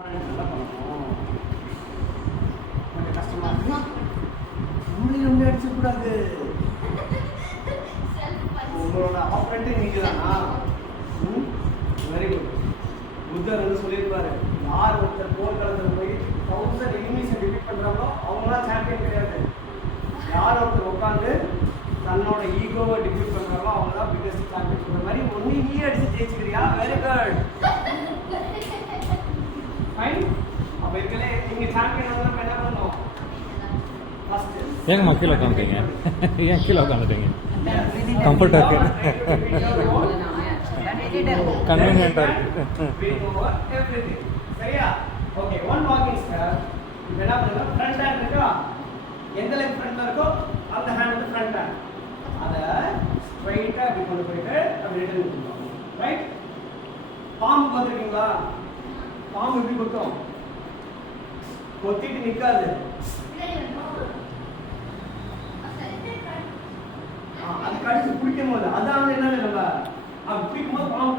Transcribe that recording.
நல்லா பண்ணணும். கொஞ்சம் கஷ்டமா இருக்குன்னா ரொம்ப அடிச்சக்கூடாது. உங்களோட ஆப்பரேட்டிங் நீங்க தானா? Very good. புத்தர் வந்து சொல்லியிருப்பாரு, யார் ஒருத்தர் போர்க்களத்தில் போய் 1000 எனிமீஸை டிஃபீட் பண்றாங்களோ அவங்களாம் சாம்பியன் கிடையாது. யார் ஒருத்தர் உட்காந்து தன்னோட ஈகோவை டிஃபீட் பண்றாங்களோ அவங்க தான் பிகெஸ்ட் சாம்பியன். சொல்ற மாதிரி ஒன்னு நீ அடிச்சு ஜெயிச்சுக்கிறியா? Very good. ஃபைன். அப்ப இருக்கலே நீங்க சாம்பியன் ஆனா என்ன பண்ணணும்? ஃபர்ஸ்ட் ஏங்க கீழே உட்காந்துட்டீங்க? ஏன் கீழே உட்காந்துட்டீங்க? கம்ஃபர்ட்டா இருக்கு, கன்வீனியன்ட்டா இருக்கு. சரியா? Okay, one walking step. இப்போ என்ன பண்ணுங்க, ஃப்ரண்ட் ஹேண்ட் இருக்கா? எந்த லெக் ஃப்ரண்ட்ல இருக்கோ அந்த ஹேண்ட் வந்து ஃப்ரண்ட் ஹேண்ட். அதை ஸ்ட்ரைட்டா அப்படி கொண்டு போயிட்டு அப்படி ரிட்டர்ன் பண்ணுவோம். ரைட்? பாம்பு பார்த்துருக்கீங்களா? பாம்பு எப்படி கொத்தும்? கொத்திட்டு நிற்காது. அது கடிச்சு பிடிக்கும் போது அதான் என்ன நம்ம அப்படி பிடிக்கும் போது பாம்பு